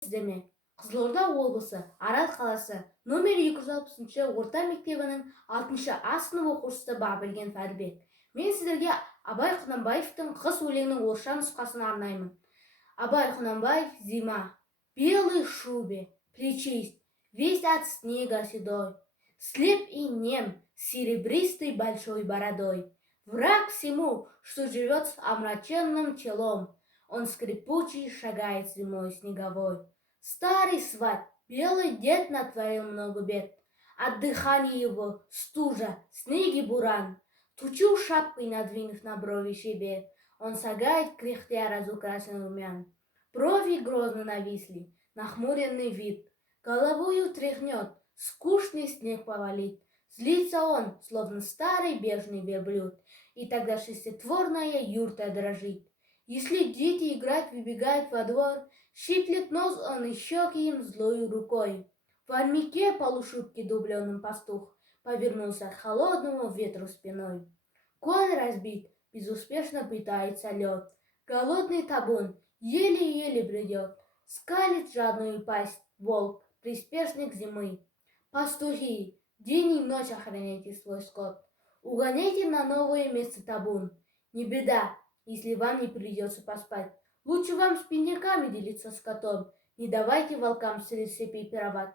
Сіздерме Қызылорда облысы Арал қаласы номер 260 орта мектебінің 6 А сынып оқушысы Бабілген Фәрбек. Мен сіздерге Абай Құнанбаевтың «Қыс» өлеңінің орысша нұсқасын арнаймын. Абай Құнанбаев, зима. Белой шубе, плечист, весь от снега седой, слеп и нем, серебристой большой бородой. Враг всему, что живет с омраченным челом, он скрипучий шагает зимой снеговой. Старый сват, белый дед натворил много бед. От дыхания его стужа, снег и буран. Тучу шапкой надвинув на брови себе, он шагает, кряхтя разукрасен румян. Брови грозно нависли, нахмуренный вид. Головою тряхнет, скучный снег повалит. Злится он, словно старый бежный верблюд, и тогда шеститворная юрта дрожит. Если дети играть выбегают во двор, щиплет нос он и щеки им злой рукой. В армяке полушубке дубленым пастух повернулся к холодному ветру спиной. Конь разбит, безуспешно пытается лед. Голодный табун еле-еле бредет. Скалит жадную пасть волк, приспешник зимы. Пастухи, день и ночь охраняйте свой скот. Угоняйте на новое место табун. Не беда, если вам не придется поспать. Лучше вам с бедняками делиться скотом. Не давайте волкам среди степей пировать.